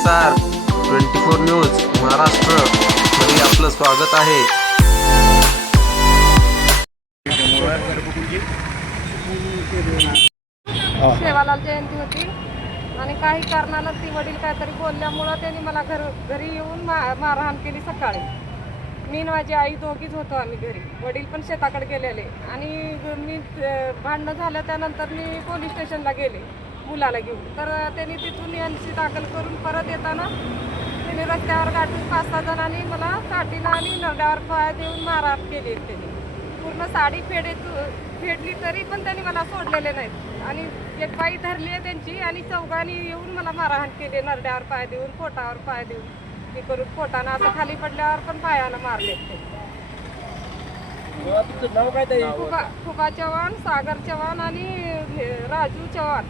S R twenty four news Maharashtra. मध्ये आपलं स्वागत आहे. सेवालाल जयंती होती. आणि काही कारणाला ती वडील काहीतरी बोलल्यामुळं त्यांनी मला घर घरी येऊन मा मारहाण केली सकाळी. मी माझी आई दोघीच होतो आम्ही घरी. वडील पण शेताकडे गेलेले. आणि मी भांडणं झालं त्यानंतर मी पोलीस स्टेशनला गेले. मुलाला घेऊन. तर त्यांनी तिथून एन सी दाखल करून परत येताना त्यांनी रस्त्यावर गाठून पाच सहा जणांनी मला काठीला आणि नरड्यावर पाय देऊन मारहाण केली त्यांनी. पूर्ण साडी फेडे फेडली तरी पण त्यांनी मला सोडलेले नाहीत. आणि एक बाई धरली आहे त्यांची आणि चौघांनी येऊन मला मारहाण केली नरड्यावर पाय देऊन पोटावर पाय देऊन. हे करून पोटानं असं खाली पडल्यावर पण पायानं मारले ते नाव काय चव्हाण सागर चव्हाण आणि राजू चव्हाण.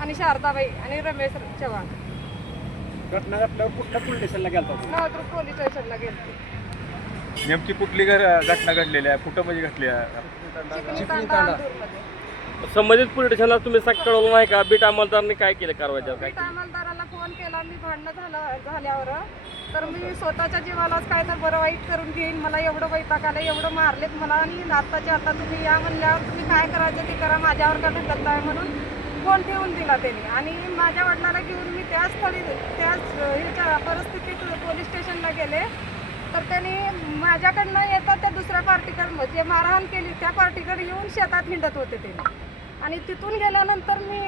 आणि शारदाबाई आणि रमेश चव्हाण. घटना घटल्यावर कुठल्या पोलीस स्टेशनला गेलता तुम्ही? नवदुर्ग पोलीस स्टेशनला गेले नेमकी कुठली घ- घटना घडलेली आहे? कुठं म्हणजे घडली आहे. संबंधित पोलीस स्टेशनला तुम्ही साक कळवलं नाही का? बीट अंमलदारांनी काय केलं कारवाई त्यावर काय मी अंमलदाराला फोन केला मी भांडणं झालं झाल्यावर. तर मी स्वतःच्या जीवालाच काय तर बरं वाईट करून घेईन मला एवढं वैताग आलं एवढं मारलेत मला आणि आत्ताच्या आता तुम्ही या म्हणल्यावर तुम्ही काय करायचं ते करा माझ्यावर का ढकलताय म्हणून? फोन ठेवून दिला त्यांनी. आणि माझ्या वडिलाला घेऊन मी त्याच स्थळी त्याच ह्याच्या परिस्थितीत पोलीस स्टेशनला गेले. तर त्यांनी माझ्याकडनं येतात त्या दुसऱ्या पार्टीकडनं जे म्हणजे मारहाण केली. त्या पार्टीकडे येऊन शेतात हिंडत होते ते. आणि तिथून गेल्यानंतर मी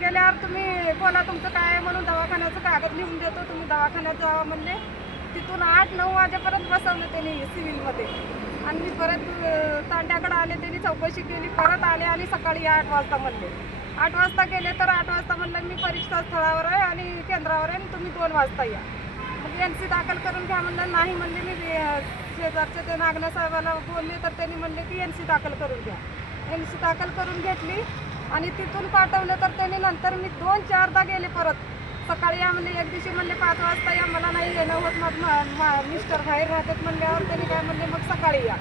गेल्यावर तुम्ही बोला तुमचं काय आहे म्हणून दवाखान्याचं कागद लिहून देतो. तुम्ही दवाखान्यात जावा म्हणले. तिथून आठ नऊ वाजेपर्यंत बसवलं त्यांनी सिव्हिलमध्ये. आणि मी परत तांड्याकडे आले. त्यांनी चौकशी केली. परत आले आणि सकाळी आठ वाजता म्हणले. आठ वाजता गेले तर आठ वाजता म्हणलं मी परीक्षा स्थळावर आहे आणि केंद्रावर आहे तुम्ही दोन वाजता या. मग एन सी दाखल करून घ्या म्हणलं नाही म्हणले मी अं, शेजारच्या ते नागना साहेबाला बोलले तर त्यांनी म्हणले की एन सी दाखल करून घ्या. एन सी दाखल करून घेतली आणि तिथून पाठवलं तर त्यांनी नंतर मी दोन चारदा गेले परत. सकाळी या म्हणले एक दिवशी म्हणले पाच वाजता या मला नाही येणं होत मग मा- मा- मिस्टर बाहेर राहतात म्हणल्यावर त्यांनी काय म्हणले मग सकाळी या.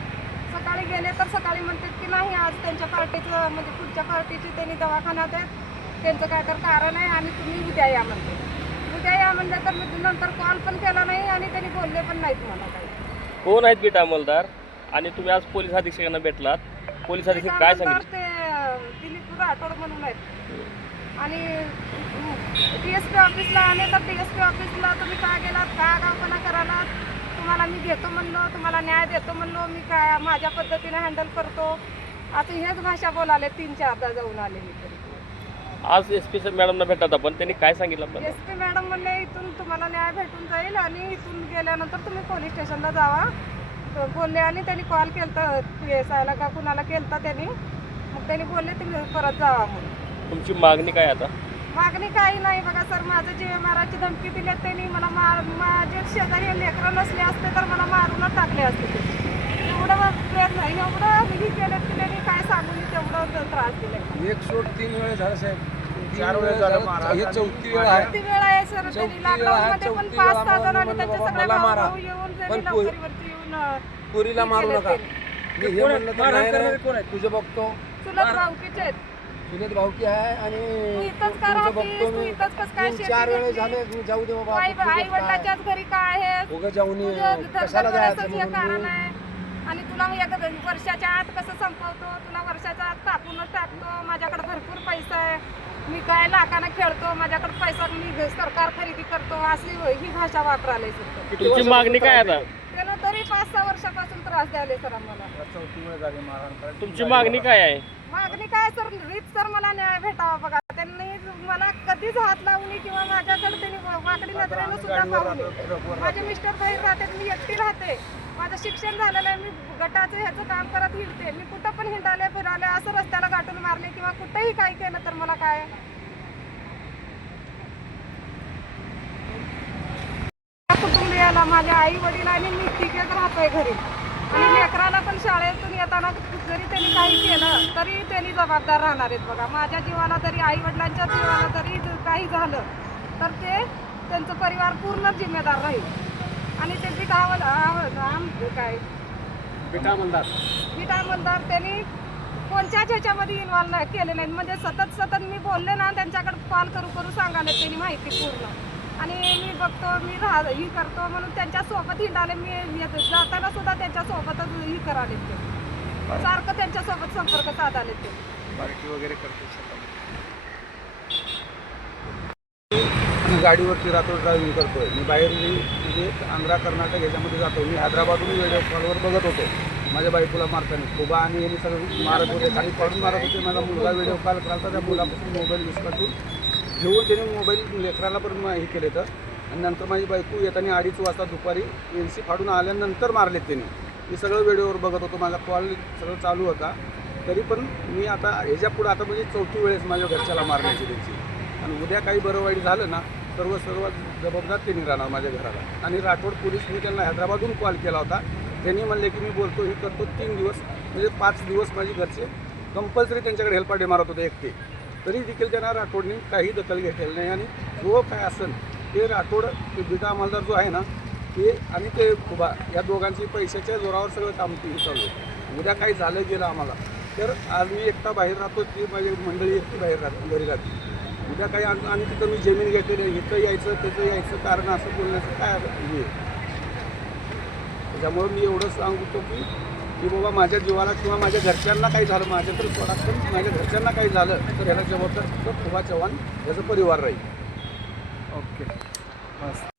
सकाळी गेले तर सकाळी म्हणतात की नाही आज त्यांच्या पार्टीचं म्हणजे पुढच्या पार्टीची त्यांनी दवाखान्यात आहेत. त्यांचं काय तर कारण आहे आणि तुम्ही उद्या या म्हणते. उद्या या म्हणलं तर मी नंतर कॉल पण केला नाही आणि त्यांनी बोलले पण नाहीत मला काही. कोण आहेत बीट अंमलदार. आणि तुम्ही आज पोलीस अधीक्षकांना भेटलात. पोलीस अधीक्षक काय सांगितलं? ते दिलीप राठोड म्हणून आहेत. आणि डी एस पी ऑफिसला आले तर डी एस पी ऑफिसला तुम्ही काय गेलात? काय आगावपणा करायला तुम्हाला मी घेतो म्हणलो तुम्हाला न्याय देतो म्हणलो मी काय माझ्या पद्धतीने हँडल करतो. आता हेच भाषा बोलाले तीन चारदा जाऊन आले मी तरी. आज एस पी मॅडमना भेटतात आपण. त्यांनी काय सांगितलं एस पी मॅडम म्हणले इथून तुम्हाला न्याय भेटून जाईल आणि इथून गेल्यानंतर तुम्ही पोलीस स्टेशनला जावा. तर बोलले आणि त्यांनी कॉल केलता पी एस आयला का कुणाला केलता त्यांनी. मग त्यांनी बोलले तुम्ही परत जावा म्हणून. तुमची मागणी काय आता? मागणी काही नाही बघा सर माझं जीव मारायची धमकी दिली त्यांनी मला मार माझे शेजारी लेकरं नसले असते तर मला मारूनच टाकले असते. एवढं प्रयत्न एवढं ही केलं की त्यांनी काय सांगू मी तेवढं त्रास दिले एक सोड तीन वेळ झालं साहेब तीन चार वेळेस वेळेस झालं झालं. महाराज हे आणि चौथी वेळ आहे किती वेळ आहे सर चौथी त्यांनी वेळ आहे, लॉकडाऊनमध्ये पण चौथी पाच वेळा सहा म्हणून जणांनी म्हणलं त्यांच्या बाबा सगळ्या मला मारा. भाऊ येऊन पण त्यांनी पो- नोकरीवरती येऊन अं, पुरीला हे मारू नका. मी हे कोण- म्हणलं तर नाही? तुझं बघतो भाऊकीचे आहेत. सुनीत भाऊकी आहे आणि तू इथंच तू मी. इथंच कसं काय तीन शेती चार वेळेस घेतली? झाले मी जाऊ दे बाबा आई तुझं आई? वडिलाच्याच घरी काय आहे उगाच जाऊन ये. तुझं कशाला धडधड जायचं करायचं हे कारण म्हणून आहे. आणि तुला एक वर्षाच्या आत कसं संपवतो? तुला वर्षाच्या आत कापूनच टाकतो. माझ्याकडे भरपूर पैसा आहे. मी काय लाखानं खेळतो. माझ्याकडे पैसा मी सरकार खरेदी करतो. अशी ही भाषा वापरायला सर तुमची मागणी काय आता? त्यानं तरी पाच सहा वर्षापासून त्रास द्यायला सर आम्हाला. चौथी वेळ झाली मारहाण करायची. तुमची मागणी काय आहे? मागणी काय सर? रीत सर मला न्याय भेटावा बघा. त्यांनी मला कधीच हात लावली किंवा माझ्याकडे त्यांनी वाकडी नजरेनं सुद्धा पाहू नये. माझे मिस्टर बाहेर राहतात मी एकटी राहते. माझं शिक्षण झालेलं आहे मी गटाचं ह्याचं काम करत हिंडते. मी कुठं पण हिंडाले फिराले असं रस्त्याला गाठून मारले किंवा कुठेही काही केलं तर मला काय? कुटुंबियाला माझ्या आई वडील आणि मी तिघेच राहतोय घरी. आणि लेकराला पण शाळेतून येताना जरी त्यांनी काही केलं तरी त्यांनी जबाबदार राहणार आहेत बघा. माझ्या जीवाला जरी आई वडिलांच्या जीवाला जरी काही झालं तर ते त्यांचं परिवार पूर्ण जिम्मेदार राहील. आणि ते बिटावल आम काय? बिटा आमदार त्यांनी कोणत्याच ह्याच्यामध्ये इन्व्हॉल्व नाही केले नाहीत म्हणजे सतत सतत मी बोलले ना त्यांच्याकडे कॉल करू करू सांगायला त्यांनी माहिती पूर्ण. आणि मी बघतो मी राह ही करतो म्हणून त्यांच्यासोबत हिंडाले मी येत जाताना सुद्धा त्यांच्या सोबतच ही कराले ते सारखं त्यांच्यासोबत संपर्क साधाले ते पार्टी वगैरे करते. मी गाडीवरती राहतो ड्रायव्हिंग करतोय. मी बाहेर मी म्हणजे आंध्रा कर्नाटक याच्यामध्ये जातो मी हैदराबादहून व्हिडिओ कॉलवर बघत होतो. माझ्या बायकोला मारताना. खुबा आणि यांनी सगळं मारत होते. खाली पडून मारत होते. माझा मुलगा व्हिडिओ कॉल करायचा त्या मुलापासून मोबाईल विस्कटून घेऊन त्याने मोबाईल लेकराला पण हे केले तर आणि नंतर माझी बायको येताना अडीच वाजता दुपारी एन सी फाडून आल्यानंतर मारलेत त्याने. मी सगळं व्हिडिओवर बघत होतो माझा कॉल सगळं चालू होता. तरी पण मी आता ह्याच्या पुढं आता म्हणजे चौथी वेळेस माझ्या घरच्याला मारण्याची त्यांची. आणि उद्या काही बरं वाईट झालं ना सर्व सर्व जबाबदार त्यांनी राहणार माझ्या घराला. आणि राठोड पोलीस मी त्यांना हैदराबादहून कॉल केला होता. त्यांनी म्हणले की मी बोलतो हे करतो तीन दिवस म्हणजे पाच दिवस माझी घरचे कंपल्सरी त्यांच्याकडे हेल्पाटे मारत होते एकटे. तरी देखील त्यांना राठोडने काही दखल घेतलेली नाही. आणि जो काय असेल ते राठोड बिटा अंमलदार जो आहे ना ते आणि ते खुबा या दोघांची पैशाच्या जोरावर सगळं काम ते चालू उद्या काही झालं गेलं आम्हाला तर आज मी एकटा बाहेर राहतो ती माझी मंडळी एकटी बाहेर राहतो घरी राहते. उद्या काही आणि आणि तिथं मी जमीन घेतलेली आहे इथं यायचं त्याचं यायचं कारण असं बोलण्याचं काय हे. त्याच्यामुळं मी एवढं सांगतो की की बाबा माझ्या जीवाला किंवा माझ्या घरच्यांना काही झालं माझ्या तर सोडा पण माझ्या घरच्यांना काही झालं तर ह्याला जबाबदार फक्त खुबा चव्हाण याचा परिवार राहील. ओके. बस.